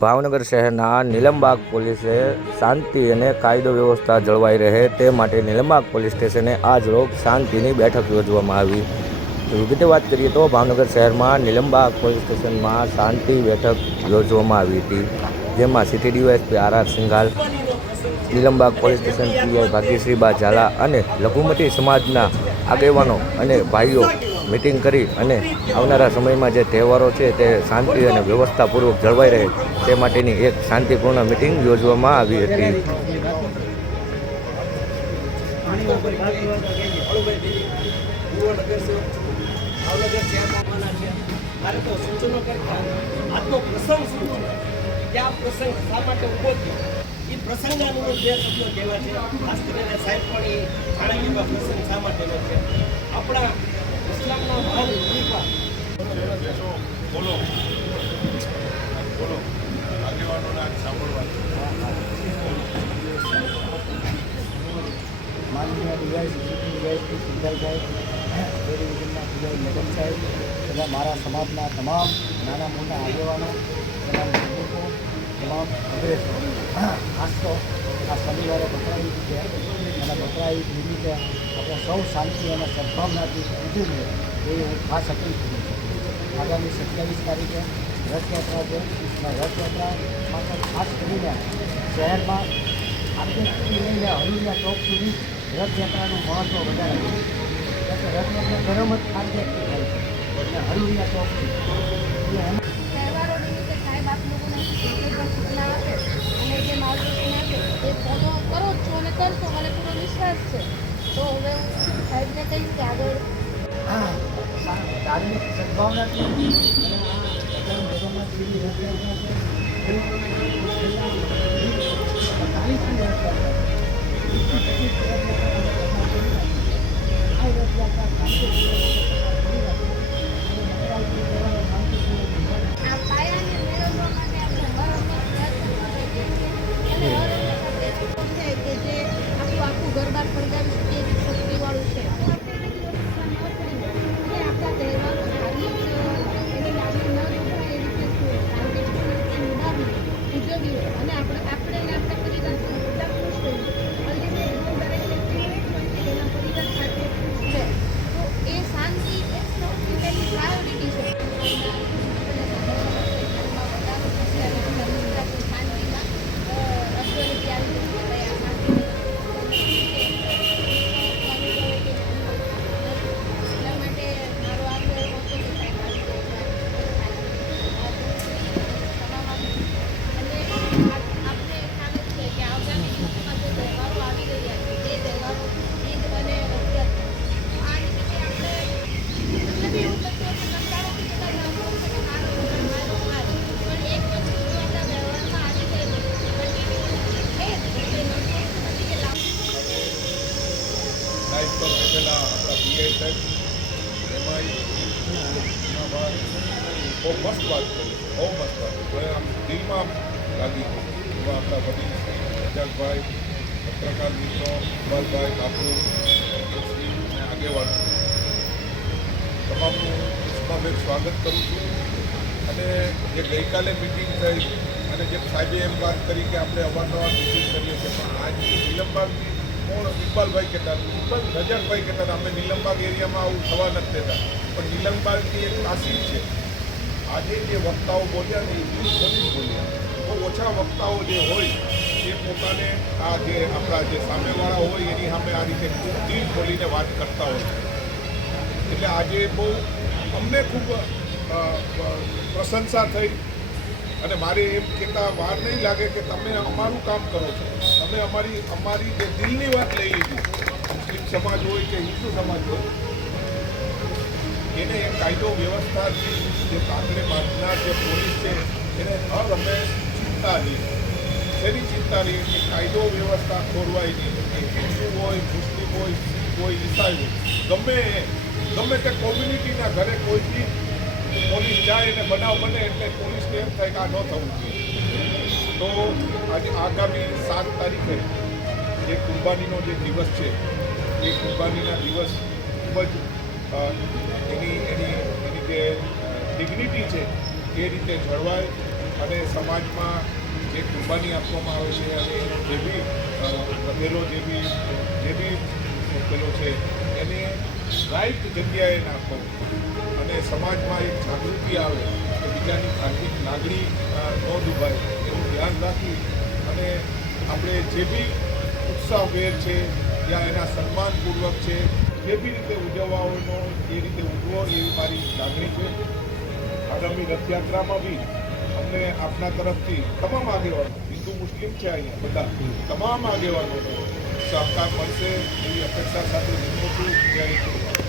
ભાવનગર શહેરના નીલમબાગ પોલીસે શાંતિ અને કાયદો વ્યવસ્થા જળવાઈ રહે તે માટે નીલમબાગ પોલીસ સ્ટેશને આજ રોજ શાંતિની બેઠક યોજવામાં આવી. વિગતે વાત કરીએ તો ભાવનગર શહેરમાં નીલમબાગ પોલીસ સ્ટેશનમાં શાંતિ બેઠક યોજવામાં આવી હતી, જેમાં city DYSP R Singhal, Nilambag police station PI Bhagyashreeba Jhala અને લઘુમતી સમાજના આગેવાનો અને ભાઈઓ મીટિંગ કરી અને આવનારા સમયમાં જે તહેવારો છે તે શાંતિ અને વ્યવસ્થાપૂર્વક જળવાઈ રહે તે માટેની એક શાંતિપૂર્ણ મીટિંગ યોજવામાં આવી હતી. પ્રસંગના અનુરૂપ જે શબ્દો કહેવા છે, ખાસ કરીને સાહેબ પણ એ જાણે એવા પ્રસંગ શા માટેનો છે. આપણા ઇસ્લામના મહાન ખલીફા બોલો બોલો આગેવાનોને આજ સાંભળવાનું માનનીય ડીવાયએસપી સિંઘલભાઈ, ડિવિઝનના પીઆઈ મેડમ સાહેબ, તથા મારા સમાજના તમામ નાના મોટા આગેવાનો, તમામ નાગરિકો, તમામ અગ્રેસો, ખાસ તો આ શનિવારે બકરા ઈદ છે અને બકરા ઈદ નિમિત્તે આપણે સૌ શાંતિ અને સદભાવનાથી ઉજવીએ એ હું ખાસ અપીલ કરું છું. આગામી 27 તારીખે રથયાત્રા છે અને રથયાત્રા માટે ખાસ કરીને શહેરમાં આર્કેટથી લઈને હળુલિયા ચોક સુધી રથયાત્રાનું મહત્ત્વ વધારે છે. રથયાત્રા ગરમ જ આર્કેટથી થાય છે અને હળુલિયા ચોકથી તહેવારો નિમિત્તે સાહેબ આપ લોકોને સૂચના આપે અને જે માર્ગદર્શન આપે એ ફોલો કરો જ છો અને કરશો, મને પૂરો વિશ્વાસ છે. તો હવે હું સાહેબને કહીશ કે આગળ ધાર્મિક સદભાવનાથી અને આ ભગવાન શ્રી રથયાત્રા છે. આ પાયાને મેળવવા માટે આપણે હર હંમેશ પ્રયત્ન કરવો જોઈએ અને હર હંમેશ આપણે છે કે જે આખું ઘર-બાર સળગાવી શકીએ એવી શક્તિવાળું છે. આપણા તહેવારો ધાર્મિક એની લાગણી ન દુભાય એ રીતે શાંતિપૂર્ણ રીતે નિભાવીએ, ઉજવીએ અને આપણે પરિવાર બધા ખુશ રહીએ. અલ્ટિમેટલી દરેક વ્યક્તિ તેના પરિવાર સાથે ખુશ રહે તો એ શાંતિ એ સૌથી પહેલી પ્રાયોરિટી છે. આપેલા આપણા પીઆઈ સાહેબ એમાં બહુ મસ્ત વાત કરી, બહુ મસ્ત વાત કરી, આમ દિલમાં લાગી ગઈ. એવા આપણા વડીલ રજાકભાઈ, પત્રકાર મિત્રો, ઇકબાલભાઈ, બાપુ અને આગેવાનો તમામનું ઉષ્માભેર સ્વાગત કરું છું. અને જે ગઈકાલે મિટિંગ થઈ અને જે સાહેબે એમ વાત કરી કે આપણે અવારનવાર મિટિંગ કરીએ છીએ, પણ આજની નીલમબાગની કોણ ઇકબાલભાઈ કહેતા, રજાકભાઈ કહેતા આપણે નીલમબાગ એરિયામાં આવું થવા નથી દેતા, પણ નીલમબાગની એક તાસીર છે. આજે જે વક્તાઓ બોલ્યા ને એ નથી બોલ્યા, બહુ ઓછા વક્તાઓ જે હોય એ પોતાને આ જે આપણા જે સામેવાળા હોય એની સામે આ રીતે દિલ ખોલીને વાત કરતા હોય. એટલે આજે બહુ અમને ખૂબ પ્રશંસા થઈ અને મારે એમ કહેતા વાર નહીં લાગે કે તમે અમારું કામ કરો છો, તમે અમારી જે દિલની વાત લઈ લીધી. મુસ્લિમ સમાજ હોય કે હિન્દુ સમાજ હોય, એને એક કાયદો વ્યવસ્થાથી જે કાંકરે બાંધનાર જે પોલીસ છે એને હર હંમેશ ચિંતા નહીં, એની ચિંતા નહીં કે કાયદો વ્યવસ્થા ખોરવાય નહીં. કે હિન્દુ હોય, મુસ્લિમ હોય, શીખ હોય, ઈસાઈ હોય, ગમે તે કોમ્યુનિટીના ઘરે કોઈ બી પોલીસ જાય અને બનાવ બને એટલે પોલીસને એમ થાય કે આ ન થવું જોઈએ. તો આજે આગામી 7 તારીખે જે કુરબાનીનો જે દિવસ છે એ કુરબાનીના દિવસ ખૂબ જ એની જે ડિગ્નિટી છે એ રીતે જળવાય અને સમાજમાં જે કુરબાની આપવામાં આવે છે અને એનો જે બી વધેલો જે બી પેલો છે એને રાઈટ જગ્યાએ નાખો અને સમાજમાં એક જાગૃતિ આવે કે બીજાની ધાર્મિક લાગણી ન દુભાય એનું ધ્યાન રાખી અને આપણે જે બી ઉત્સાહભેર છે યા એના સન્માનપૂર્વક છે જે બી રીતે ઉજવવાનો એ રીતે ઉજવો એવી મારી લાગણી છે. આગામી રથયાત્રામાં બી અમને આપના તરફથી તમામ આગેવાનો હિન્દુ મુસ્લિમ છે અહીંયા બધા તમામ આગેવાનોનો સહકાર મળશે એવી અપેક્ષા સાથે વિનંતી છું. જય હિન્દ.